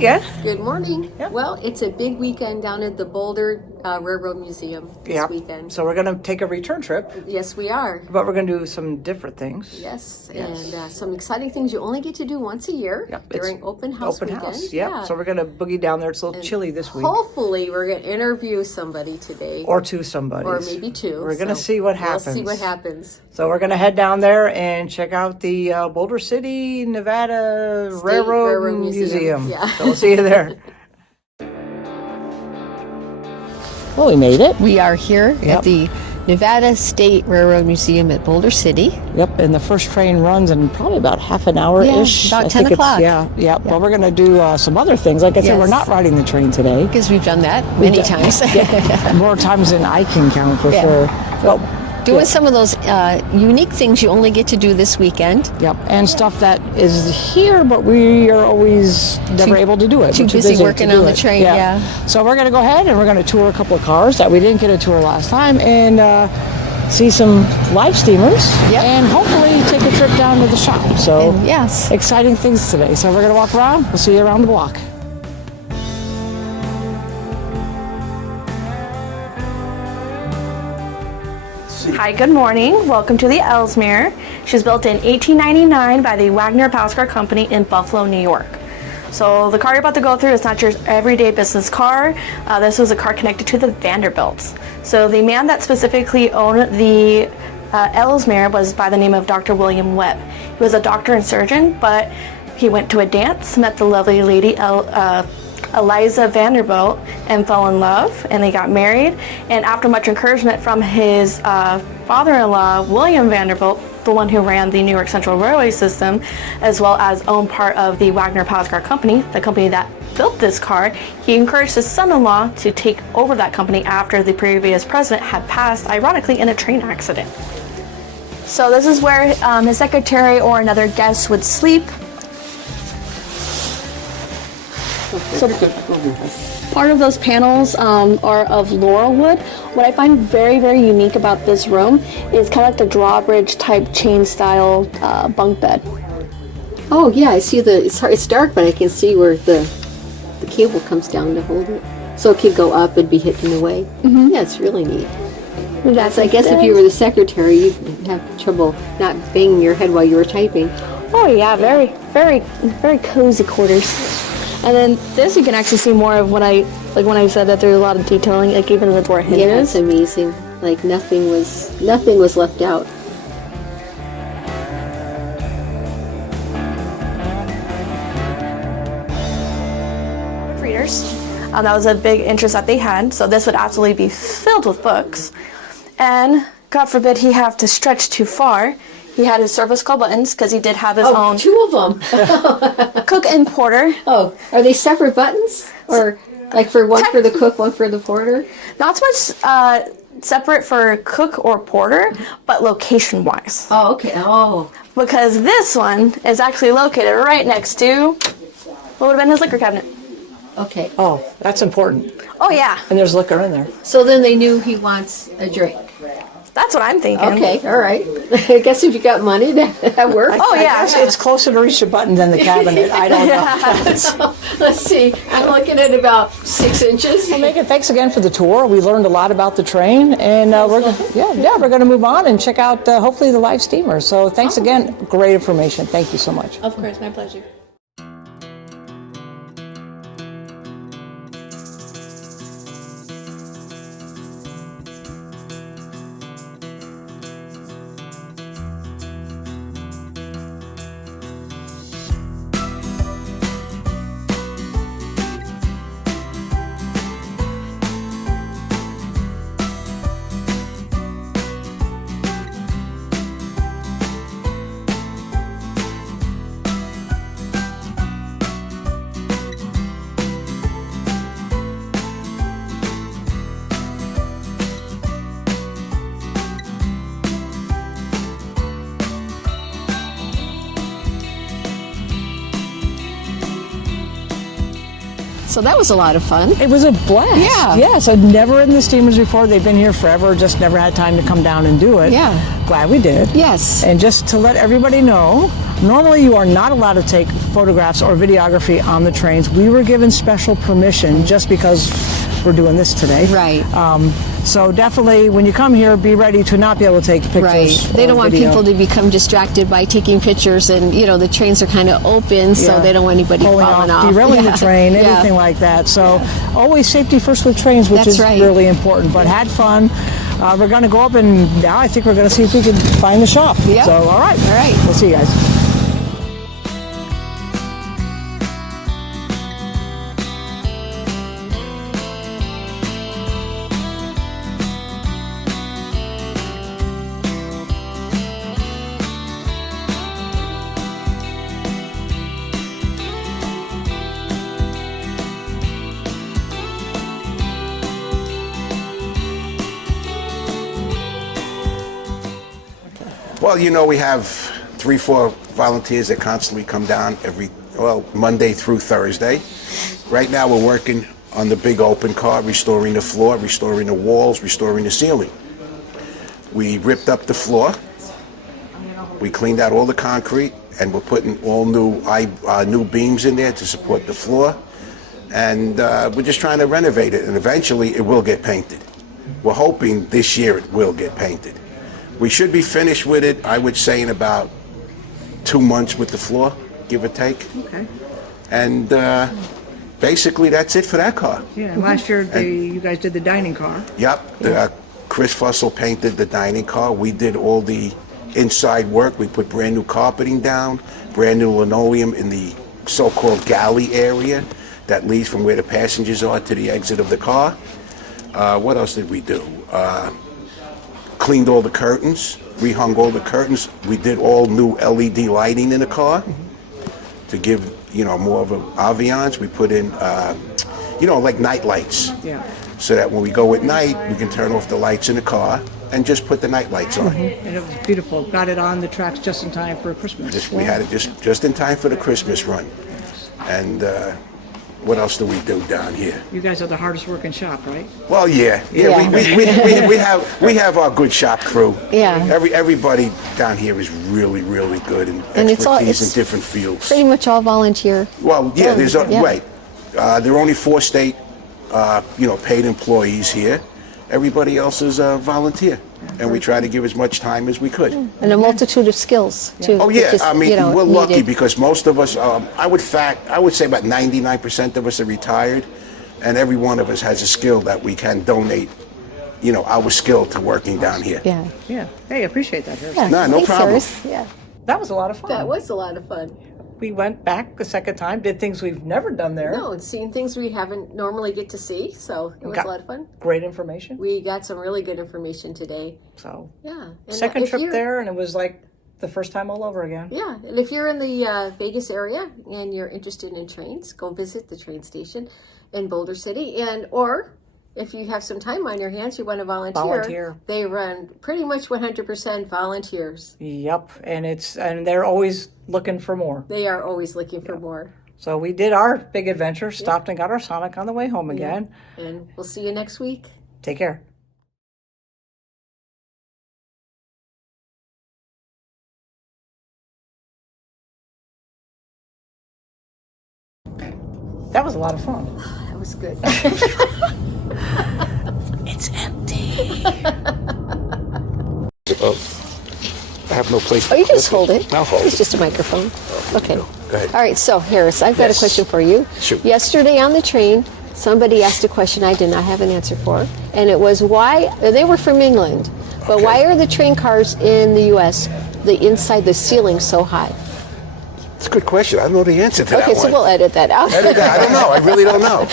again. Good morning. Yep. Well, it's a big weekend down at the Boulder Railroad Museum this weekend. So we're going to take a return trip. Yes, we are. But we're going to do some different things. Yes. And some exciting things you only get to do once a year during open house weekend. House, yeah. So we're going to boogie down there. It's a little chilly this week. Hopefully we're going to interview somebody today. Or two somebodies. Or maybe two. We're going to see what happens. We'll see what happens. So we're going to head down there and check out the Boulder City, Nevada Railroad Museum. Yeah. So we'll see you there. Well, we made it. We are here at the Nevada State Railroad Museum at Boulder City. Yep, and the first train runs in probably about half an hour-ish. Yeah, about 10 o'clock. Yeah. Well, we're going to do some other things. Like I said, we're not riding the train today. Because we've done that many times. More times than I can count for sure. Well, doing some of those unique things you only get to do this weekend. Yep, and stuff that is here, but we are always never able to do it. Too busy working on the train, So we're going to go ahead and we're going to tour a couple of cars that we didn't get a tour last time and see some live steamers and hopefully take a trip down to the shop. So exciting things today. So we're going to walk around. We'll see you around the block. Hi, good morning. Welcome to the Ellesmere. She was built in 1899 by the Wagner Car Company in Buffalo, New York. So the car you're about to go through is not your everyday business car. This was a car connected to the Vanderbilts. So the man that specifically owned the Ellesmere was by the name of Dr. William Webb. He was a doctor and surgeon, but he went to a dance, met the lovely lady Eliza Vanderbilt, and fell in love, and they got married. And after much encouragement from his father-in-law, William Vanderbilt, the one who ran the New York Central Railway system, as well as owned part of the Wagner Car Company, the company that built this car, he encouraged his son-in-law to take over that company after the previous president had passed, ironically, in a train accident. So this is where his secretary or another guest would sleep. So part of those panels are of laurel wood. What I find very, very unique about this room is kind of like the drawbridge type chain style bunk bed. Oh yeah, I see it's dark, but I can see where the cable comes down to hold it. So it could go up and be hidden away. Mm-hmm. Yeah, it's really neat. I guess if you were the secretary, you'd have trouble not banging your head while you were typing. Oh yeah, very, very, very cozy quarters. And then this you can actually see more of when I said that there's a lot of detailing, like even the door hinges. Yeah, it's amazing. Like nothing was left out. Readers. That was a big interest that they had. So this would absolutely be filled with books. And God forbid he have to stretch too far. He had his service call buttons because he did have his own. Two of them. Cook and porter. Oh, are they separate buttons, or like for one for the cook, one for the porter? Not so much separate for cook or porter, but location-wise. Oh, okay. Oh, because this one is actually located right next to what would have been his liquor cabinet. Okay. Oh, that's important. Oh yeah. And there's liquor in there. So then they knew he wants a drink. That's what I'm thinking. Okay, all right. I guess if you got money, that works. Oh yeah. I guess it's closer to reach the button than the cabinet. I don't know. So, let's see. I'm looking at about 6 inches. Well, Megan, thanks again for the tour. We learned a lot about the train, and we're going to move on and check out hopefully the live steamer. So thanks again. Great information. Thank you so much. Of course, my pleasure. So that was a lot of fun. It was a blast. Yeah. Yes, I'd never ridden the steamers before. They've been here forever, just never had time to come down and do it. Yeah. Glad we did. Yes. And just to let everybody know, Normally, you are not allowed to take photographs or videography on the trains. We were given special permission just because we're doing this today. Right. So definitely, when you come here, be ready to not be able to take pictures. Right. They don't want video. people to become distracted by taking pictures, and the trains are kind of open, so they don't want anybody falling off. Derailing the train, anything like that. So always safety first with trains, which is really important. But had fun. We're going to go up, and now I think we're going to see if we can find the shop. Yeah. So all right. We'll see you guys. Well, we have 3-4 volunteers that constantly come down Monday through Thursday. Right now we're working on the big open car, restoring the floor, restoring the walls, restoring the ceiling. We ripped up the floor, we cleaned out all the concrete, and we're putting all new beams in there to support the floor. And we're just trying to renovate it, and eventually it will get painted. We're hoping this year it will get painted. We should be finished with it, I would say, in about 2 months with the floor, give or take. Okay. And basically, that's it for that car. Yeah, last year you guys did the dining car. Yep. Chris Fussell painted the dining car. We did all the inside work. We put brand new carpeting down, brand new linoleum in the so-called galley area that leads from where the passengers are to the exit of the car. What else did we do? Cleaned all the curtains, rehung all the curtains. We did all new LED lighting in the car to give, more of an ambiance. We put in, like night lights. Yeah. So that when we go at night, we can turn off the lights in the car and just put the night lights on. And it was beautiful. Got it on the tracks just in time for Christmas. We had it just in time for the Christmas run. And what else do we do down here? You guys are the hardest working shop, right? Well, yeah. We have our good shop crew. Yeah. Everybody down here is really, really good and expertise in different fields. Pretty much all volunteer. Well, yeah. Right. There are only 4 state, paid employees here. Everybody else is a volunteer, and we try to give as much time as we could. And a multitude of skills too. Oh yeah, just, we're lucky because most of us, I would say about 99% of us are retired, and every one of us has a skill that we can donate, our skill to working down here. Yeah. Yeah. Hey, I appreciate that, Harris. Yeah. No Thanks, problem. Harris. Yeah. That was a lot of fun. That was a lot of fun. We went back a second time, did things we've never done there. No, and seeing things we haven't normally get to see, so it was a lot of fun. Great information. We got some really good information today. So, yeah. And second trip there, and it was like the first time all over again. Yeah, and if you're in the Vegas area and you're interested in trains, go visit the train station in Boulder City, or if you have some time on your hands, you want to volunteer. They run pretty much 100% volunteers. Yep, and they're always looking for more. They are always looking for more. So we did our big adventure, stopped and got our Sonic on the way home again. And we'll see you next week. Take care. That was a lot of fun. That was good. It's empty. I have no place. Oh, you can just hold it. I'll hold it. It's just a microphone. Okay. Go ahead. All right, so Harris, I've got a question for you. Shoot. Yesterday on the train, somebody asked a question I did not have an answer for, and it was why, they were from England, but why are the train cars in the U.S., the inside the ceiling so high? It's a good question. I don't know the answer to that one. Okay, so we'll edit that out. I don't know. I really don't know.